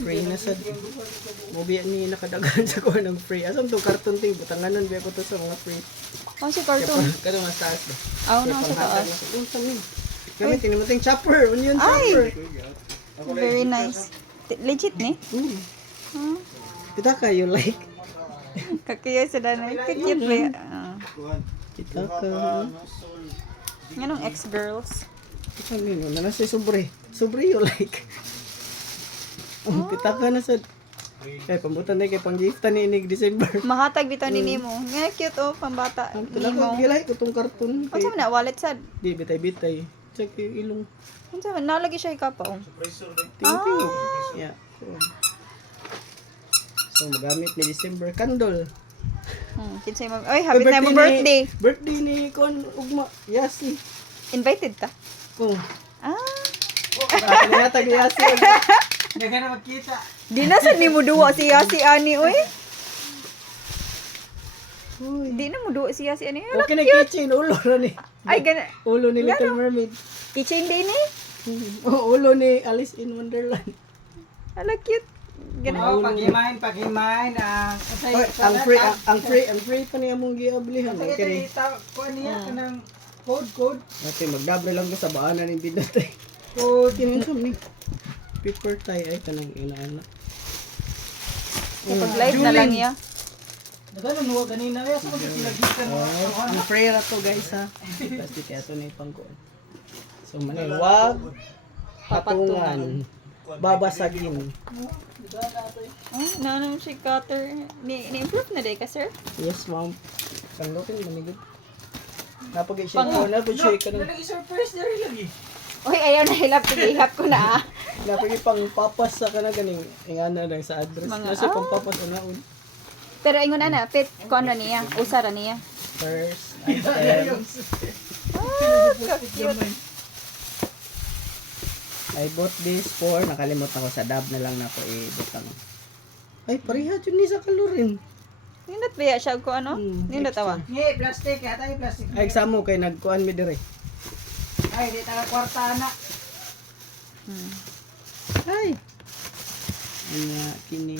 Free na sad. Mobi ni nakadagan sa kuha ng free. Asan to karton ting butanganan biya ko to sa mga free. Oh, si cartoon. Kada mas taas ba. Oh, no, sa taas. Unsa mi? Kami tinimuting chopper, onion chopper. Very nice. Legit ni? Huh? Kita kayo like. Kakiyo sa danay. Cute ba? Kita ka. Nganong ex-girls? Kita nino na nasa sobre. Sobre you like. Kita ka na sad. Kay pambutan na kay panggifta ni inig December. Mahatag bitaw ni nimo. Nga cute oh, pambata. Ang talaga gilay ko tong karton. Unsa man na wallet sad? Di bitay-bitay. Check yung ilong. Unsa man nalagi siya ikapa oh. Ting-ting. Yeah. So magamit ni December candle. Kinsay mo. Oy, happy na mo birthday. Birthday ni kon ugma. Yasi. Invited ta? Oh. Ah. Niyatag ni Yasi. Hindi ka na magkita. Di na sa ni mo duwa siya si Ani oy. Di na mo duwa siya si Ani. Okay na kitchen ulo ra ni. Ay gana. Ulo ni Little Mermaid. Kitchen din ni. Oh, ulo ni Alice in Wonderland. Ala cute. Gana. Oh, pag-himain. Oy, ang free pa niya mong giablihan. Okay. Kuha niya ka ng code. Ate magdabre lang ko sa baanan ni Binatay. Code. Kinunsom ni. Paper tie ay kanang ina-ana. Pag live na lang niya. Nagano mo ganina ya sa pinagitan mo. Ang prayer to guys ha. Plastic kaya to ni pangkuan. So manay wag patungan. Babasagin. Oh, nanang si cutter. Ni-improve na day ka, sir? Yes, ma'am. Kandukin manigid. Napag-shake ko na po shake ka na. Lagi surprise diri lagi. Uy, ayaw na hilap. Ihap ko na ah. Napag-ipang papas sa kana ganing ingana lang sa address. Kasi pang papas unaon. Pero ingon na, fit ko ano niya. Usa ra niya. First item. Cute. I bought this for nakalimot ako sa dab na lang na ko ibutang. Ay, pareha dyan ni sa kalorin. Nindot ba siya ko ano? Nindot tawa. Ngi plastic ata plastic. Ay, samo kay nagkuan mi dire. Ay di taga kwarta na. Ay. Anya kini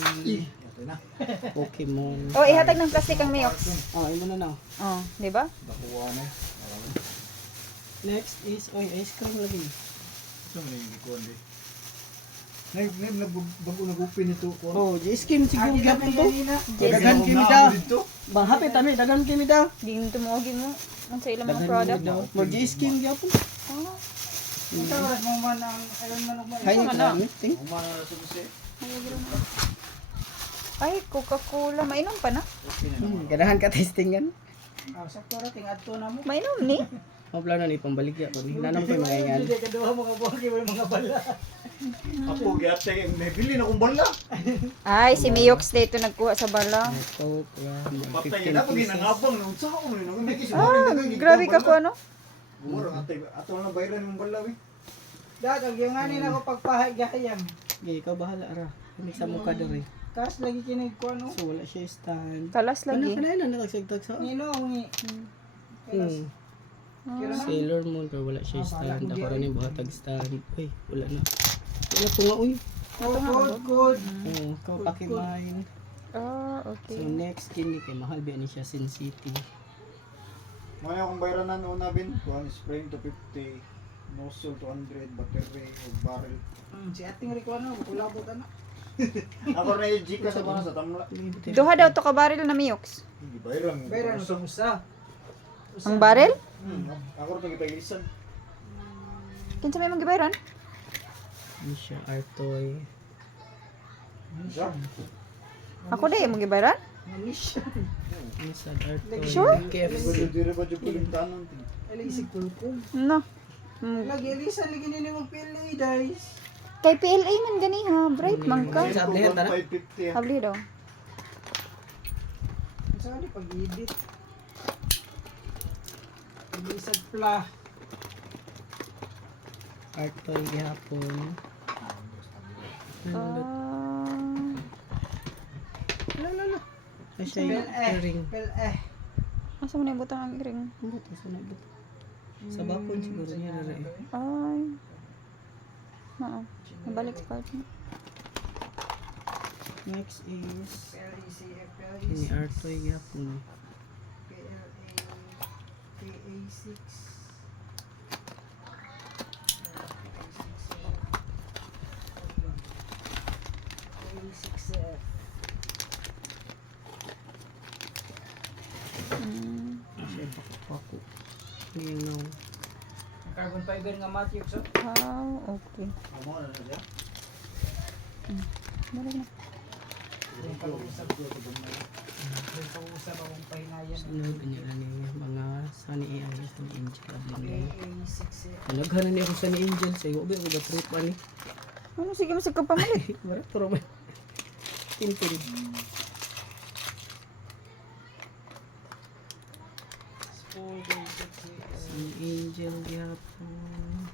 Pokemon. Oh, ihatag ng plastic ang Miox. Oh, imo na na. Oh, di ba? Next is ice cream lagi. Bago nag-open ito ko. Oh, J-Skim siguro gyapon to. Yes. Dagan kimi daw. Bang hapit ami dagan kimi daw. Di mo tumugin mo. Ang sa ilang mga product. Mo J-Skim gyapon. Oh, Ito oras mo man ang ayon man ugma. Hay Sama na. na. Ting. ay, Coca-Cola. Mainom pa na? Ganahan ka testingan. Ah, sakto ra ting adto na mo. Mainom ni? Mabla na ni pambaligya ko ni. Nanam koy mga ingan. Hindi ka duha mga buwagi mo mga bala. Ako gyate ang nabili na kong bala. Ay, si Miox dito nagkuha sa bala. Ito, Patay 15 na pag pieces. ginangabang na unsa ko ni nang may Grabe ka ko ano? Mura atay ato na bayran mong bala wi. Dagag yung nganin ako pagpahagayam. Okay, ikaw bahala ara. Hindi sa mukha dere. Kas lagi kinig ko ano. So wala siya stand. Kalas Ano lagi. ka na yun? Nakagsagtag sa... Nino ngi. Sailor Moon, pero wala siya stand. Ako rin yung buhatag stand. Uy, wala na. Wala po nga, uy. Good. Oo, ikaw pakimain. Ah, So okay. next, kini kay mahal biya ni siya Sin City. Maya akong bayranan una bin, kuan spring 250, nozzle 200, battery ug barrel. Si ating Rico ano, kulabot ana. Ako na yung Gcash sa bana sa tamla. Duha daw to ka baril na Miox. Hindi bayran. Bayran sa usa. Ang baril? Ako rin pag-ipailisan. Kinsa may mga gibayran? Ano siya, Artoy. Siya. Ako dai mo gibayran? Ano sa Artoy? Sure? KFC. Dili ba jud kulimtanon? Ay lagi si Kulkum. No. Lagi Elisa lagi nini mo pili guys. Kay PLA man gani ha, bright man ka. Sa ablihan ta na? 550. Habli daw. Saan di pag-edit? Elisa pla. Artoy gihapon. Lala. Ay siya yung earring. Asa mo na yung butang ang ring? Ano to? Saan nabot? Sa bakon siguro niya na rin. Ay. Oo. Nabalik pa ito. Next is PLECF, ini PLE6, Artoy gyapon. PLA, PA6. PA6F. Kasi pako. Ngayon no. Carbon fiber nga Matthew, so. Okay. Amo na siya. Balik na. Yung pag-uusap akong pahingayan. Sunod niya lang yung mga Sunny AI, Sunny Angel. PA6F. Naghanan niya ako Sunny Angel sa iyo. Obi ako da trip ani. Ano, sige, masig ka pamalit. Mara pero man. Tintin. Sunny Angel gyapon.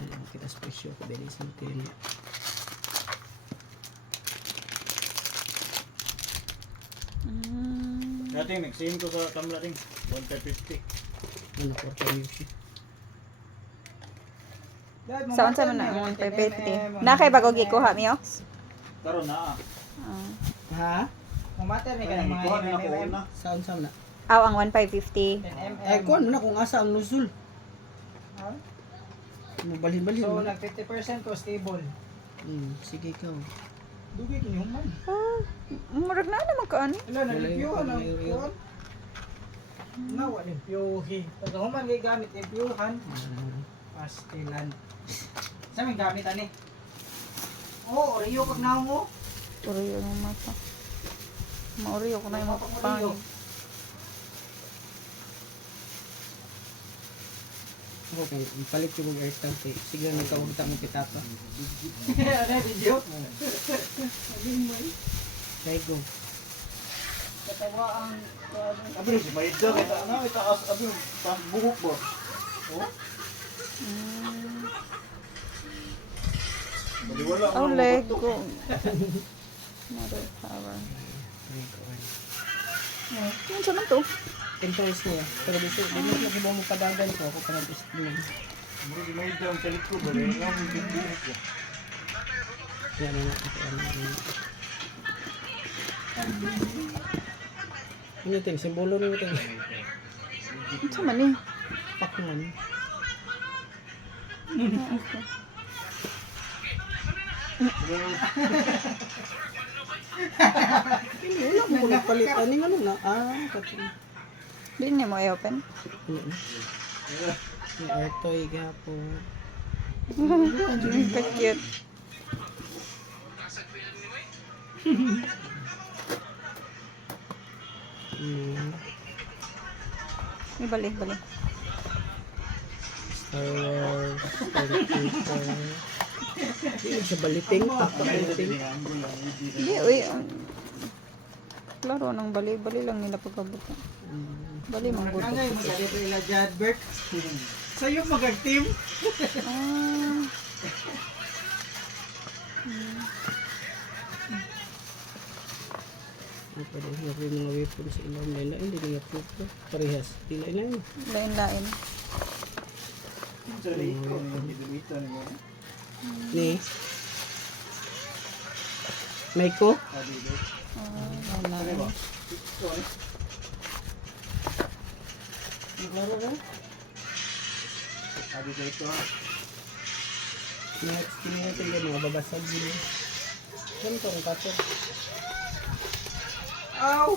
Alam kita special ko dali sa tin. Dating nag-same ko sa kamla ding 150. Ano ko pa music. Saan sa man ang 150? Na kay bago gikuha miyo? Karon na. Ha? Mamater ni ka Kaya ng mga ikuha na ako MMM. una. Saan na? Aw ang 1,550. Ay, kuha na kung asa ang nusul. Ha? Mabalhin-balhin So, mo. nag 50% ko stable. Sige ikaw. Dugi kinuman. Murag na naman ka ani. Wala, nag-reviewhan ang Wala yung- kuhan. Nawa, reviewhi. Pagkahuman kay gamit, reviewhan. Pastilan. Sa may gamit, ani? Oo, Oreo pag naong mo. Uriyo ng mata. Mauriyo ko na yung mapapangin. Ako kay palit ko ng airtime kay sige na kawag ta mo pitapa. Ano, video? Kay go. Katawa ang... Abi si Maida kita na itaas abi pas buhok ba. Oh. Bali wala Oh, ang Lego. Mother power. Kay go. Ano sa man to? Interest niya. Pero dito dito na mo padagan ko ako para discipline. Mo si Maida ang salit ko bali nga mo buhok ko. Yan na ako. Ano ting simbolo ni ting Ano sa man eh? pakman. Wala mo nagpalit ani ano na katin. Di niya mo i-open? Ni Artoy gapon. Ka-cute. Balik. Star Wars, Stormtrooper. Hindi siya baliting, baliting. Hindi, uy. Klaro nang bali lang nila pagkabuto. Bali mang gusto. Angay mo sa dito ila Jadbert. Sa'yo mag-team. Ah. Ang pwede nga rin mga weapon sa ilaw nila, hindi nila pupo. Parehas, tila na yun. Lain-lain. Sa rito ni Dumita ni mo. Ni? Maiko? Abi do. Lain-lain. Ito ni. Abi do ito. Next, kinayatin yung mga babasag yun. Yan to, ang kato. Aw!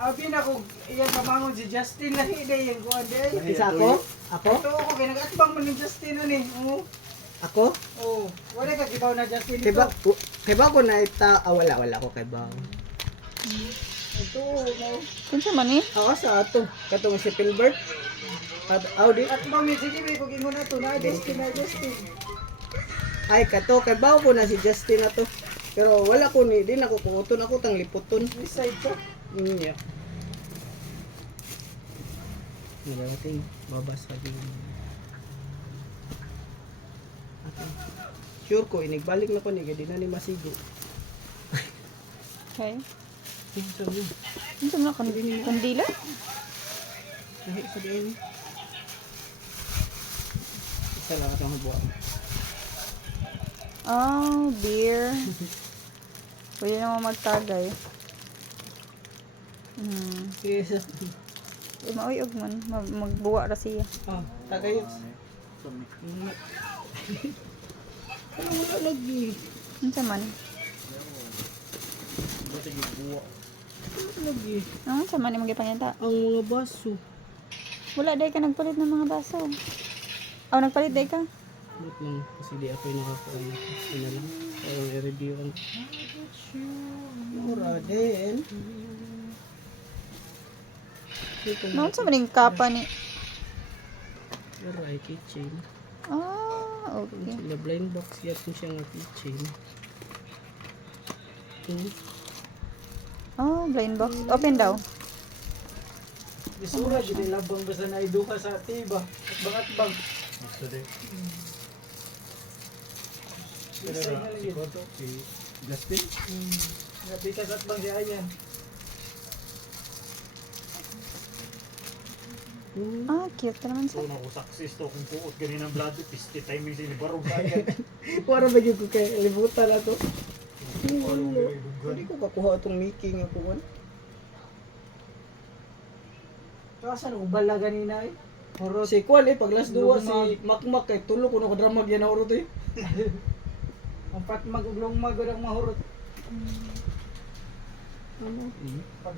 Abi na ko, iyan pamangon si Justin na hindi yung kuhan day. Isa ako? Ako? Ito ako, kinagatbang mo ni Justin na ni. Oo. Ako? Oo. Wala ka kibaw na Justin dito. Kaiba ko na wala ko kaiba. Ito, no. Kung sa man eh? Ako sa ato, katong si Pilbert. Di. At mami, sige, may kung ingon na to, na Justin. Ay, kato, kaiba ko na si Justin na to. Pero wala ko ni, din ako kuuton, ako tang liputon. This side ko. Yeah. Nagagating, babasag yun. Okay. Sure ko, inigbalik na ko ni, di na ni masigo. Okay. Sige, sabi. Ano sa mga kandila? Nahi sa diyan. Isa lang atong habuan. Oh, beer. Pwede naman magtagay. Yes. Mauyog man. Magbuwa ra siya. Ah, tagayos. Ano wala lagi? Unsa man? Wala lagi. Unsa man imong gipangita? Ang mga baso. Wala day ka nagpalit ng mga baso. Aw nagpalit day ka? Wait lang, kasi di ako yung nakakuha na. Yun na lang. Kaya i-review ang mura din. Noon sa maning kapa ni. Aray, keychain. Ah, Kung okay. sila blind box, yato siya nga keychain. Oh, blind box. Open daw. Isura, gini labang basta na iduka sa tiba. At bangat bang. Isa na lang yun. Justin? Ngapi ka sa bang si Ayan. Ah, cute naman sa. So, ako success to kung puot ganun ang blood piste timing sa barong kaya. Para ba yung kay libutan na to? Parang may Hindi ko kakuha itong making ako man. Kasan ubal na ganina eh. Pero si Kwan pag last 2 si Makmak kay tulo ko nakadramag yan na uro to eh. Ang patmag ug lungmag ang mahurot. Ano? Pag